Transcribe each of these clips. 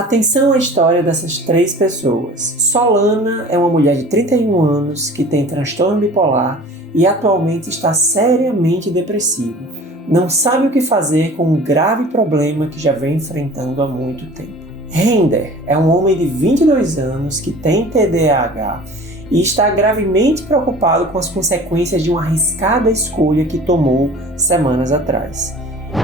Atenção à história dessas três pessoas. Solana é uma mulher de 31 anos que tem transtorno bipolar e atualmente está seriamente depressivo. Não sabe o que fazer com um grave problema que já vem enfrentando há muito tempo. Render é um homem de 22 anos que tem TDAH e está gravemente preocupado com as consequências de uma arriscada escolha que tomou semanas atrás.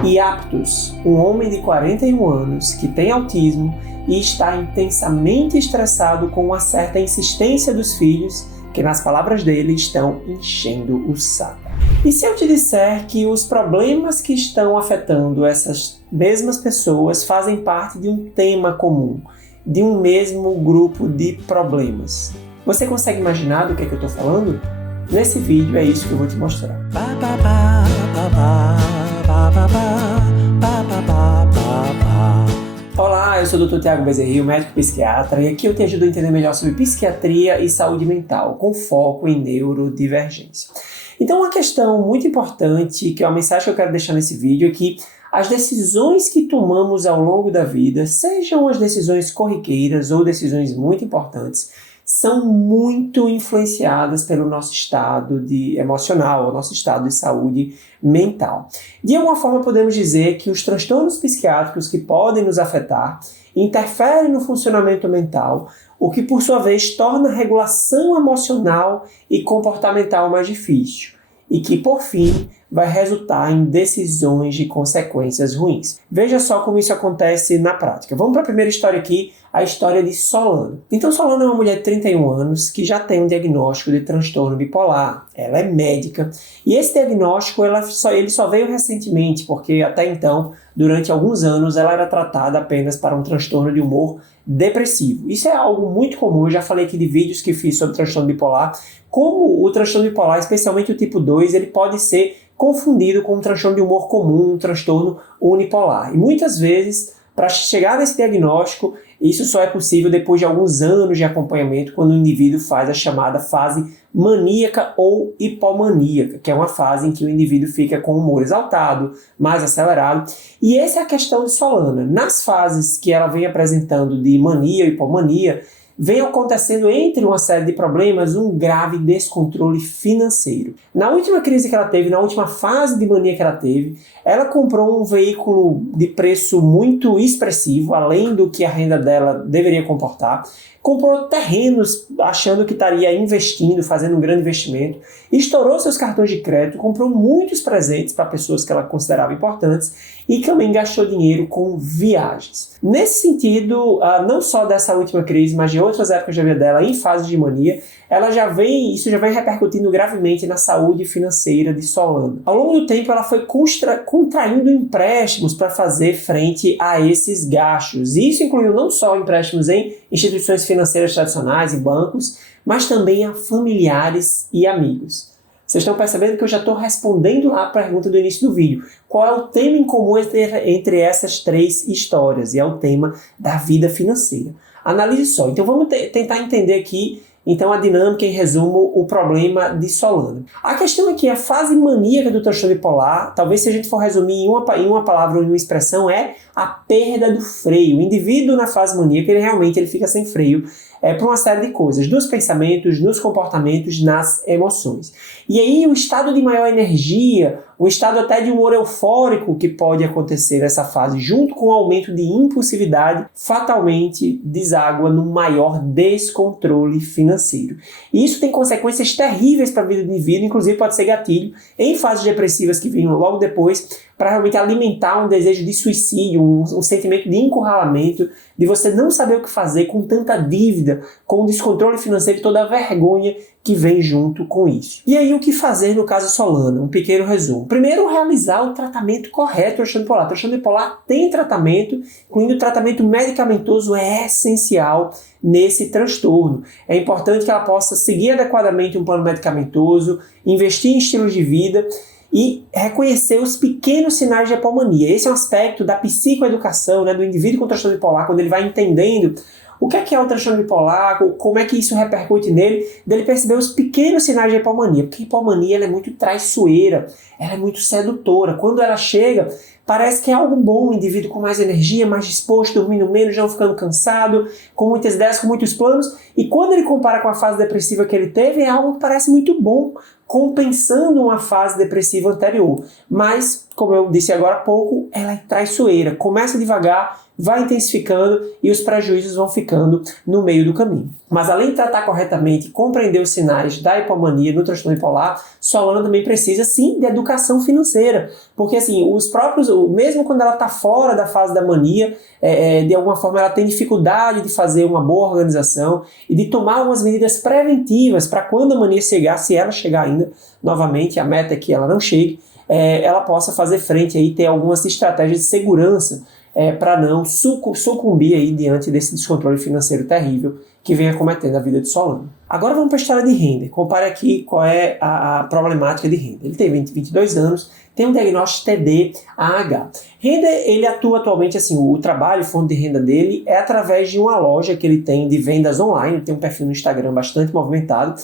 E Aptos, um homem de 41 anos que tem autismo e está intensamente estressado com uma certa insistência dos filhos que, nas palavras dele, estão enchendo o saco. E se eu te disser que os problemas que estão afetando essas mesmas pessoas fazem parte de um tema comum, de um mesmo grupo de problemas? Você consegue imaginar do que eu estou falando? Nesse vídeo é isso que eu vou te mostrar. Olá, eu sou o Dr. Thiago Bezerril, médico psiquiatra, e aqui eu te ajudo a entender melhor sobre psiquiatria e saúde mental, com foco em neurodivergência. Então, uma questão muito importante, que é uma mensagem que eu quero deixar nesse vídeo, é que as decisões que tomamos ao longo da vida, sejam as decisões corriqueiras ou decisões muito importantes, são muito influenciadas pelo nosso estado emocional, o nosso estado de saúde mental. De alguma forma, podemos dizer que os transtornos psiquiátricos que podem nos afetar interferem no funcionamento mental, o que, por sua vez, torna a regulação emocional e comportamental mais difícil e que, por fim, vai resultar em decisões de consequências ruins. Veja só como isso acontece na prática. Vamos para a primeira história aqui, a história de Solana. Então, Solana é uma mulher de 31 anos que já tem um diagnóstico de transtorno bipolar. Ela é médica e esse diagnóstico ele só veio recentemente, porque até então, durante alguns anos, ela era tratada apenas para um transtorno de humor depressivo. Isso é algo muito comum, eu já falei aqui de vídeos que fiz sobre transtorno bipolar, como o transtorno bipolar, especialmente o tipo 2, ele pode ser confundido com um transtorno de humor comum, um transtorno unipolar. E muitas vezes, para chegar nesse diagnóstico, isso só é possível depois de alguns anos de acompanhamento, quando o indivíduo faz a chamada fase maníaca ou hipomaníaca, que é uma fase em que o indivíduo fica com o humor exaltado, mais acelerado. E essa é a questão de Solana. Nas fases que ela vem apresentando de mania e hipomania, vem acontecendo, entre uma série de problemas, um grave descontrole financeiro. Na última crise que ela teve, na última fase de mania que ela teve, ela comprou um veículo de preço muito expressivo, além do que a renda dela deveria comportar. Comprou terrenos achando que estaria investindo, fazendo um grande investimento, estourou seus cartões de crédito, comprou muitos presentes para pessoas que ela considerava importantes e também gastou dinheiro com viagens. Nesse sentido, não só dessa última crise, mas de outras épocas da vida dela em fase de mania, isso já vem repercutindo gravemente na saúde financeira de Solana. Ao longo do tempo, ela foi contraindo empréstimos para fazer frente a esses gastos. E isso incluiu não só empréstimos em instituições financeiras tradicionais e bancos, mas também a familiares e amigos. Vocês estão percebendo que eu já estou respondendo lá a pergunta do início do vídeo. Qual é o tema em comum entre essas três histórias? E é o tema da vida financeira. Analise só. Então vamos tentar entender aqui então a dinâmica, em resumo, o problema de Solana. A questão é que a fase maníaca do transtorno bipolar, talvez se a gente for resumir em uma palavra ou em uma expressão, é a perda do freio. O indivíduo na fase maníaca, ele fica sem freio por uma série de coisas, nos pensamentos, nos comportamentos, nas emoções. E aí o estado de maior energia, o estado até de humor eufórico que pode acontecer nessa fase, junto com o aumento de impulsividade, fatalmente deságua num maior descontrole financeiro. E isso tem consequências terríveis para a vida do indivíduo, inclusive pode ser gatilho em fases depressivas que vêm logo depois, para realmente alimentar um desejo de suicídio, um sentimento de encurralamento, de você não saber o que fazer com tanta dívida, com o descontrole financeiro e toda a vergonha que vem junto com isso. E aí o que fazer no caso Solana? Um pequeno resumo. Primeiro, realizar o tratamento correto do transtorno bipolar. O transtorno bipolar tem tratamento, incluindo o tratamento medicamentoso é essencial nesse transtorno. É importante que ela possa seguir adequadamente um plano medicamentoso, investir em estilos de vida e reconhecer os pequenos sinais de hipomania. Esse é um aspecto da psicoeducação, do indivíduo com transtorno bipolar, quando ele vai entendendo o que é o transtorno bipolar, como é que isso repercute nele, dele perceber os pequenos sinais de hipomania, porque a hipomania ela é muito traiçoeira, ela é muito sedutora. Quando ela chega, parece que é algo bom, o indivíduo com mais energia, mais disposto, dormindo menos, não ficando cansado, com muitas ideias, com muitos planos, e quando ele compara com a fase depressiva que ele teve, é algo que parece muito bom, compensando uma fase depressiva anterior. Mas, como eu disse agora há pouco, ela é traiçoeira, começa devagar, vai intensificando e os prejuízos vão ficando no meio do caminho. Mas além de tratar corretamente e compreender os sinais da hipomania, do transtorno bipolar, Solana também precisa sim de educação financeira, porque assim, os próprios, mesmo quando ela está fora da fase da mania, de alguma forma ela tem dificuldade de fazer uma boa organização e de tomar algumas medidas preventivas para quando a mania chegar, se ela chegar ainda, novamente a meta é que ela não chegue, ela possa fazer frente aí, ter algumas estratégias de segurança para não sucumbir aí diante desse descontrole financeiro terrível que vem acometendo a vida de Solano. Agora vamos para a história de Render. Compare aqui qual é a problemática de Render. Ele tem 22 anos, tem um diagnóstico TDAH. Render, ele atua atualmente, assim, o trabalho, fonte de renda dele é através de uma loja que ele tem de vendas online, ele tem um perfil no Instagram bastante movimentado,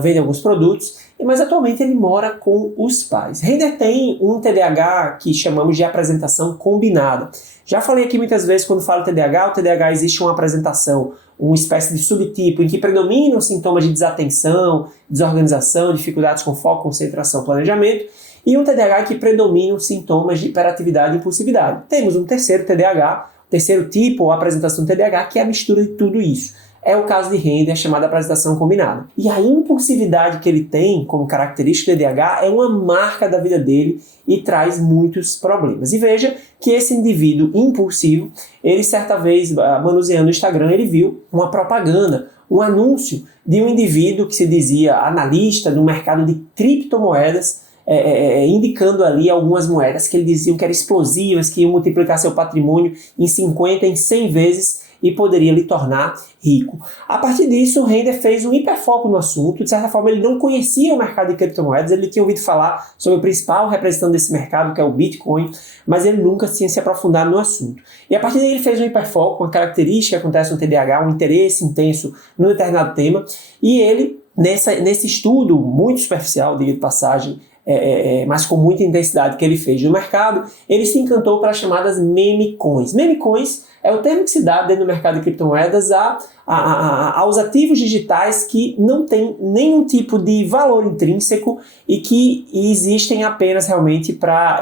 vende alguns produtos, mas atualmente ele mora com os pais. Render tem um TDAH que chamamos de apresentação combinada. Já falei aqui muitas vezes quando falo TDAH, o TDAH existe uma apresentação, uma espécie de subtipo em que predominam sintomas de desatenção, desorganização, dificuldades com foco, concentração, planejamento, e um TDAH que predominam sintomas de hiperatividade e impulsividade. Temos um terceiro TDAH, terceiro tipo ou apresentação do TDAH, que é a mistura de tudo isso. É o caso de Render, chamada apresentação combinada. E a impulsividade que ele tem como característica do TDAH é uma marca da vida dele e traz muitos problemas. E veja que esse indivíduo impulsivo, ele certa vez, manuseando o Instagram, ele viu uma propaganda, um anúncio de um indivíduo que se dizia analista no mercado de criptomoedas, indicando ali algumas moedas que ele dizia que eram explosivas, que iam multiplicar seu patrimônio em 50, em 100 vezes e poderia lhe tornar rico. A partir disso, o Render fez um hiperfoco no assunto. De certa forma, ele não conhecia o mercado de criptomoedas, ele tinha ouvido falar sobre o principal representante desse mercado, que é o Bitcoin, mas ele nunca tinha se aprofundado no assunto. E a partir daí ele fez um hiperfoco, uma característica que acontece no TDAH, um interesse intenso num determinado tema, e ele, nesse estudo muito superficial, diga de passagem, mas com muita intensidade que ele fez no mercado, ele se encantou para as chamadas meme coins. Meme coins é o termo que se dá dentro do mercado de criptomoedas aos ativos digitais que não têm nenhum tipo de valor intrínseco e que existem apenas realmente para,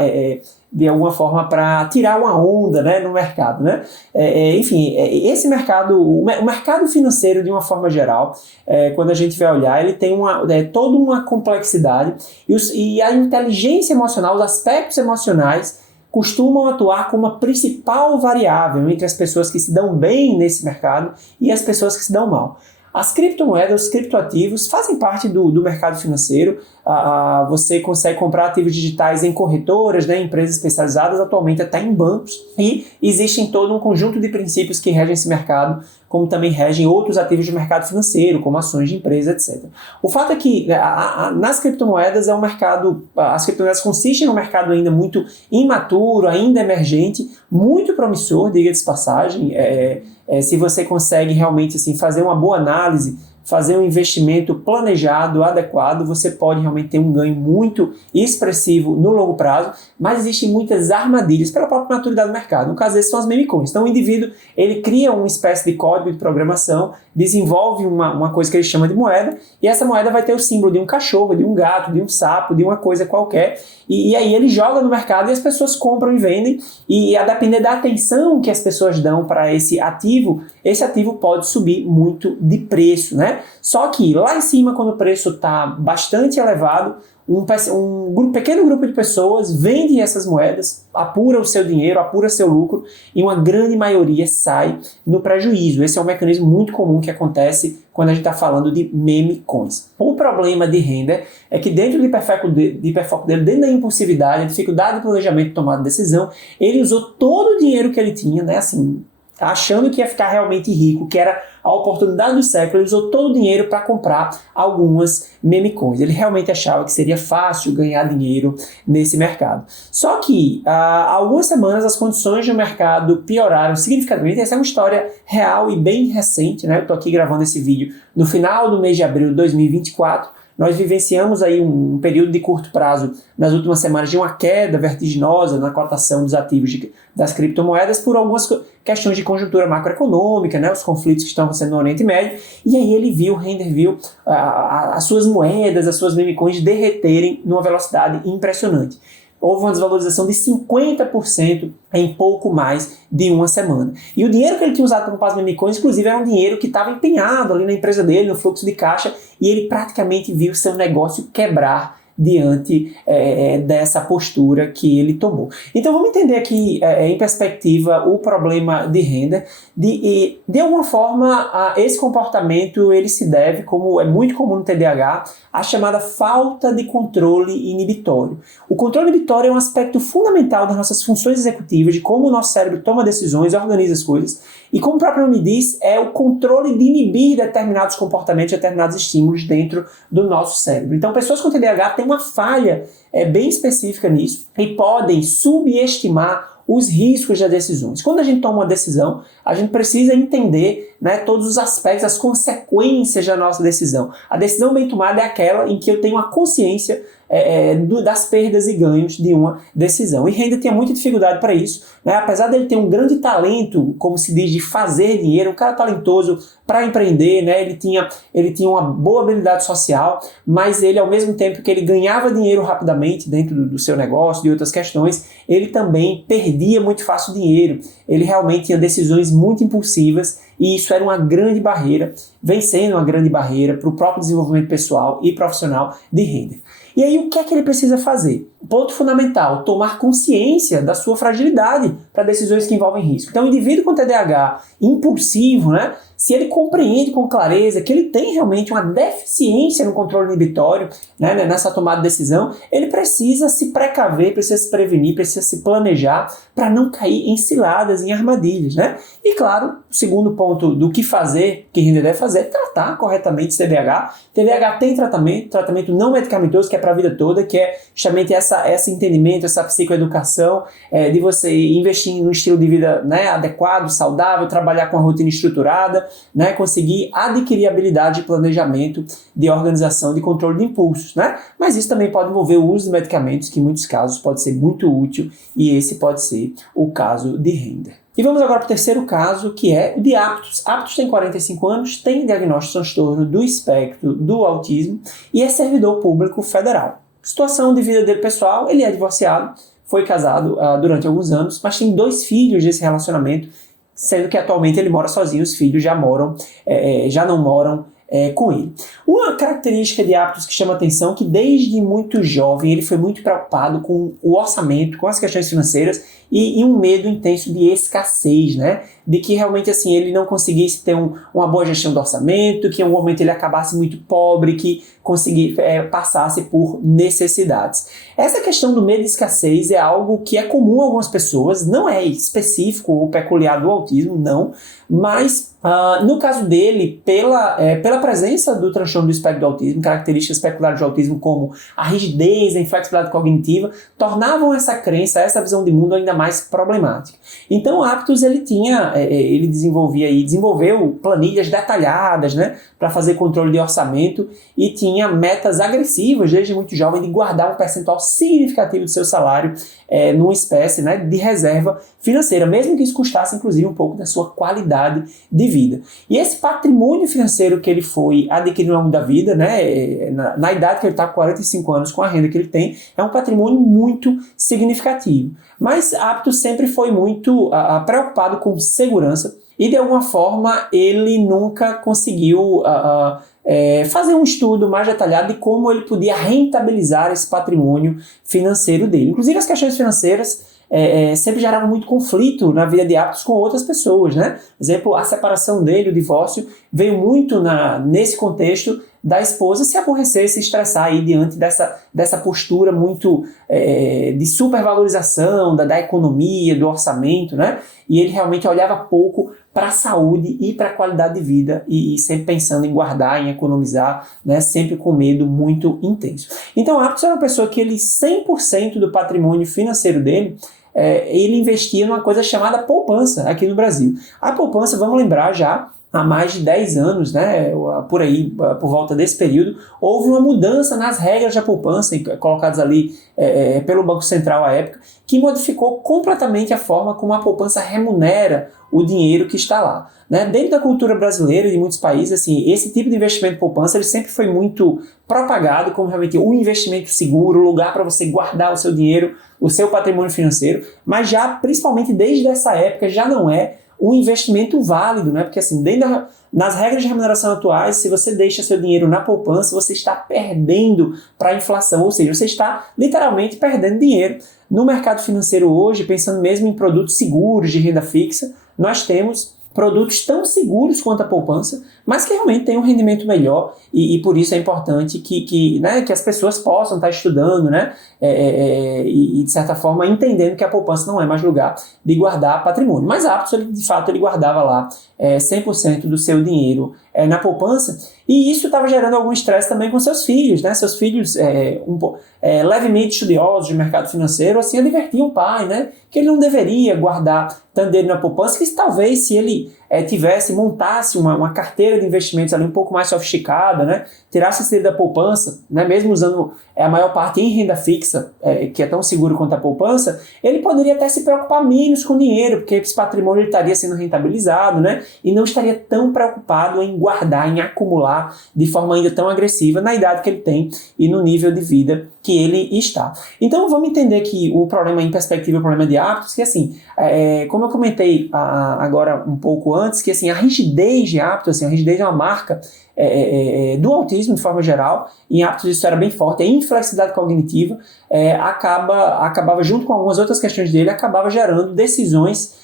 de alguma forma, para tirar uma onda, né, no mercado, né? Enfim, esse mercado, o mercado financeiro de uma forma geral, quando a gente vai olhar, ele tem toda uma complexidade e a inteligência emocional, os aspectos emocionais costumam atuar como a principal variável entre as pessoas que se dão bem nesse mercado e as pessoas que se dão mal. As criptomoedas, os criptoativos fazem parte do mercado financeiro. Você consegue comprar ativos digitais em corretoras, né, empresas especializadas, atualmente até em bancos, e existem todo um conjunto de princípios que regem esse mercado, como também regem outros ativos de mercado financeiro, como ações de empresa, etc. O fato é que nas criptomoedas é um mercado, as criptomoedas consistem em um mercado ainda muito imaturo, ainda emergente, muito promissor, diga-se de passagem. Se você consegue realmente assim, fazer uma boa análise, fazer um investimento planejado, adequado, você pode realmente ter um ganho muito expressivo no longo prazo, mas existem muitas armadilhas pela própria maturidade do mercado. No caso, esses são as meme coins. Então, o indivíduo, ele cria uma espécie de código de programação, desenvolve uma coisa que ele chama de moeda, e essa moeda vai ter o símbolo de um cachorro, de um gato, de um sapo, de uma coisa qualquer, e aí ele joga no mercado e as pessoas compram e vendem, e a depender da atenção que as pessoas dão para esse ativo pode subir muito de preço, né? Só que lá em cima, quando o preço está bastante elevado, um pequeno grupo de pessoas vende essas moedas, apura o seu dinheiro, apura seu lucro, e uma grande maioria sai no prejuízo. Esse é um mecanismo muito comum que acontece quando a gente está falando de meme coins. O problema de Render é que dentro do hiperfoco dele, dentro da impulsividade, a dificuldade de planejamento e tomada de decisão, ele usou todo o dinheiro que ele tinha, né, assim, achando que ia ficar realmente rico, que era a oportunidade do século, ele usou todo o dinheiro para comprar algumas meme coins. Ele realmente achava que seria fácil ganhar dinheiro nesse mercado. Só que há algumas semanas as condições do mercado pioraram significativamente. Essa é uma história real e bem recente, né? Eu estou aqui gravando esse vídeo no final do mês de abril de 2024. Nós vivenciamos aí um período de curto prazo nas últimas semanas de uma queda vertiginosa na cotação dos ativos das criptomoedas por algumas questões de conjuntura macroeconômica, né, os conflitos que estão acontecendo no Oriente Médio, e aí Render viu as suas moedas, as suas meme coins derreterem numa velocidade impressionante. Houve uma desvalorização de 50% em pouco mais de uma semana. E o dinheiro que ele tinha usado para comprar as meme coins, inclusive, era um dinheiro que estava empenhado ali na empresa dele, no fluxo de caixa, e ele praticamente viu seu negócio quebrar diante dessa postura que ele tomou. Então vamos entender aqui em perspectiva o problema de Render. De alguma forma esse comportamento ele se deve, como é muito comum no TDAH, à chamada falta de controle inibitório. O controle inibitório é um aspecto fundamental das nossas funções executivas, de como o nosso cérebro toma decisões, organiza as coisas, e como o próprio nome diz, é o controle de inibir determinados comportamentos, determinados estímulos dentro do nosso cérebro. Então pessoas com TDAH têm uma falha bem específica nisso e podem subestimar os riscos das decisões. Quando a gente toma uma decisão, a gente precisa entender, né, todos os aspectos, as consequências da nossa decisão. A decisão bem tomada é aquela em que eu tenho a consciência das perdas e ganhos de uma decisão. E Render tinha muita dificuldade para isso, né? Apesar dele ter um grande talento, como se diz, de fazer dinheiro, um cara talentoso para empreender, né? Ele tinha uma boa habilidade social, mas ele, ao mesmo tempo que ele ganhava dinheiro rapidamente dentro do seu negócio, de outras questões, ele também perdia muito fácil dinheiro. Ele realmente tinha decisões muito impulsivas e isso era uma grande barreira, vem sendo uma grande barreira para o próprio desenvolvimento pessoal e profissional de Render. E aí o que é que ele precisa fazer? Ponto fundamental, tomar consciência da sua fragilidade para decisões que envolvem risco. Então o indivíduo com TDAH impulsivo, né, se ele compreende com clareza que ele tem realmente uma deficiência no controle inibitório, né, nessa tomada de decisão, ele precisa se precaver, precisa se prevenir, precisa se planejar para não cair em ciladas, em armadilhas, né? E claro, o segundo ponto do que fazer, que Render deve fazer, é tratar corretamente esse TDAH. TDAH tem tratamento não medicamentoso, que é para a vida toda, que é justamente esse entendimento, essa psicoeducação, de você investir num estilo de vida, né, adequado, saudável, trabalhar com a rotina estruturada, né, conseguir adquirir habilidade de planejamento, de organização, de controle de impulsos, né? Mas isso também pode envolver o uso de medicamentos, que em muitos casos pode ser muito útil, e esse pode ser o caso de Render. E vamos agora para o terceiro caso, que é o de Aptos. Aptos tem 45 anos, tem diagnóstico de transtorno do espectro do autismo e é servidor público federal. Situação de vida dele pessoal, ele é divorciado, foi casado durante alguns anos, mas tem 2 filhos desse relacionamento, sendo que atualmente ele mora sozinho, os filhos já não moram com ele. Uma característica de Aptos que chama atenção é que desde muito jovem ele foi muito preocupado com o orçamento, com as questões financeiras e um medo intenso de escassez, né? De que realmente assim ele não conseguisse ter uma boa gestão do orçamento, que em algum momento ele acabasse muito pobre, que passasse por necessidades. Essa questão do medo de escassez é algo que é comum a algumas pessoas, não é específico ou peculiar do autismo, não, mas no caso dele, pela presença do transtorno do espectro do autismo, características peculiares do autismo como a rigidez, a inflexibilidade cognitiva, tornavam essa crença, essa visão de mundo ainda mais problemática. Então, Aptos ele desenvolveu planilhas detalhadas, né, para fazer controle de orçamento e tinha metas agressivas desde muito jovem de guardar um percentual significativo do seu salário numa espécie, né, de reserva financeira, mesmo que isso custasse inclusive um pouco da sua qualidade de vida. E esse patrimônio financeiro que ele foi adquirindo ao longo da vida, né, na idade que ele está, 45 anos, com a renda que ele tem, é um patrimônio muito significativo. Mas Aptos sempre foi muito preocupado com segurança e de alguma forma ele nunca conseguiu fazer um estudo mais detalhado de como ele podia rentabilizar esse patrimônio financeiro dele. Inclusive as questões financeiras sempre geravam muito conflito na vida de Aptos com outras pessoas, né? Por exemplo, a separação dele, o divórcio, veio muito nesse contexto da esposa se aborrecer, se estressar aí diante dessa postura muito de supervalorização da economia, do orçamento, né? E ele realmente olhava pouco para a saúde e para a qualidade de vida e sempre pensando em guardar, em economizar, né? Sempre com medo muito intenso. Então, Aptos era uma pessoa que 100% do patrimônio financeiro dele ele investia numa coisa chamada poupança aqui no Brasil. A poupança, vamos lembrar já, há mais de 10 anos, né, por aí, por volta desse período, houve uma mudança nas regras da poupança, colocadas ali pelo Banco Central à época, que modificou completamente a forma como a poupança remunera o dinheiro que está lá. Né? Dentro da cultura brasileira e de muitos países, assim, esse tipo de investimento de poupança ele sempre foi muito propagado como realmente um investimento seguro, lugar para você guardar o seu dinheiro, o seu patrimônio financeiro, mas já, principalmente desde essa época, já não é um investimento válido, né? Porque assim, nas regras de remuneração atuais, se você deixa seu dinheiro na poupança, você está perdendo para a inflação, ou seja, você está literalmente perdendo dinheiro. No mercado financeiro hoje, pensando mesmo em produtos seguros de renda fixa, nós temos produtos tão seguros quanto a poupança, mas que realmente têm um rendimento melhor e por isso é importante que as pessoas possam estar estudando, né? E de certa forma entendendo que a poupança não é mais lugar de guardar patrimônio. Mas Aptos, de fato, ele guardava lá 100% do seu dinheiro na poupança e isso estava gerando algum estresse também com seus filhos, né? Seus filhos levemente estudiosos de mercado financeiro, assim, advertiam o pai, né? Que ele não deveria guardar tanto dinheiro na poupança, que talvez se ele montasse uma carteira de investimentos ali um pouco mais sofisticada, né? Tirasse esse dinheiro da poupança, né? Mesmo usando a maior parte em renda fixa, que é tão seguro quanto a poupança, ele poderia até se preocupar menos com dinheiro, porque esse patrimônio ele estaria sendo rentabilizado, né? E não estaria tão preocupado em guardar, em acumular de forma ainda tão agressiva na idade que ele tem e no nível de vida que ele está. Então vamos entender aqui o problema em perspectiva, o problema de hábitos, que assim, como eu comentei agora um pouco antes, que assim, a rigidez de hábitos, assim, a rigidez é uma marca do autismo de forma geral, em hábitos isso era bem forte, a inflexibilidade cognitiva acabava junto com algumas outras questões dele, acabava gerando decisões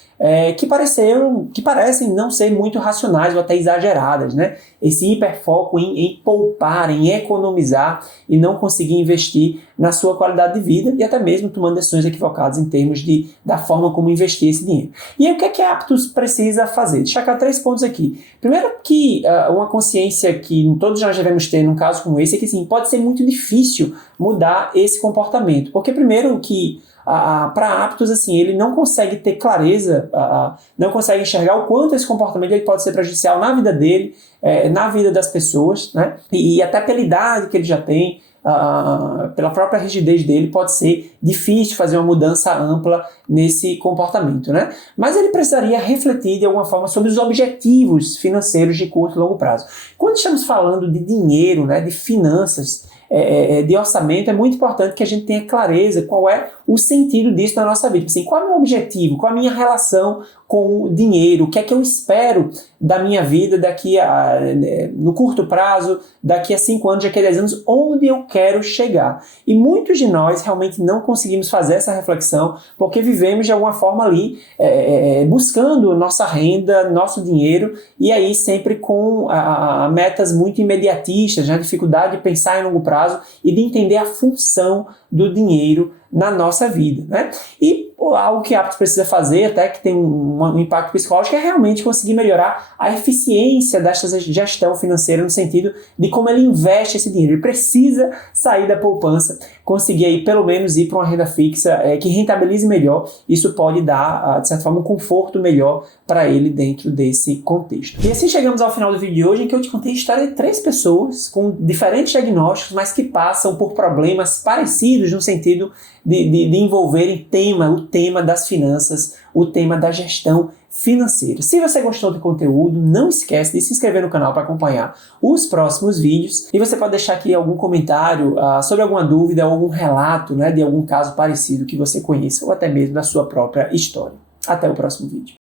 que parecem não ser muito racionais ou até exageradas, né? Esse hiperfoco em poupar, em economizar e não conseguir investir na sua qualidade de vida e até mesmo tomando decisões equivocadas em termos da forma como investir esse dinheiro. E aí o que a Aptos precisa fazer? Destacar 3 pontos aqui. Primeiro que uma consciência que todos nós devemos ter num caso como esse é que sim, pode ser muito difícil mudar esse comportamento, porque primeiro que para Aptos, assim, ele não consegue ter clareza, não consegue enxergar o quanto esse comportamento ele pode ser prejudicial na vida dele, na vida das pessoas, né? E até pela idade que ele já tem, pela própria rigidez dele, pode ser difícil fazer uma mudança ampla nesse comportamento, né? Mas ele precisaria refletir de alguma forma sobre os objetivos financeiros de curto e longo prazo. Quando estamos falando de dinheiro, né, de finanças, de orçamento, é muito importante que a gente tenha clareza qual é o sentido disso na nossa vida. Assim, qual é o meu objetivo? Qual é a minha relação com o dinheiro? O que é que eu espero da minha vida no curto prazo, daqui a 5 anos, daqui a 10 anos, onde eu quero chegar? E muitos de nós realmente não conseguimos fazer essa reflexão porque vivemos de alguma forma ali buscando nossa renda, nosso dinheiro e aí sempre com metas muito imediatistas, né? Dificuldade de pensar em longo prazo e de entender a função do dinheiro na nossa vida, né? E algo que a Aptos precisa fazer, até que tem um impacto psicológico, é realmente conseguir melhorar a eficiência dessa gestão financeira no sentido de como ele investe esse dinheiro. Ele precisa sair da poupança, conseguir aí pelo menos ir para uma renda fixa que rentabilize melhor. Isso pode dar, de certa forma, um conforto melhor para ele dentro desse contexto. E assim chegamos ao final do vídeo de hoje, em que eu te contei a história de 3 pessoas com diferentes diagnósticos, mas que passam por problemas parecidos no sentido de envolverem o tema das finanças, o tema da gestão financeira. Se você gostou do conteúdo, não esquece de se inscrever no canal para acompanhar os próximos vídeos e você pode deixar aqui algum comentário sobre alguma dúvida ou algum relato, né, de algum caso parecido que você conheça ou até mesmo da sua própria história. Até o próximo vídeo.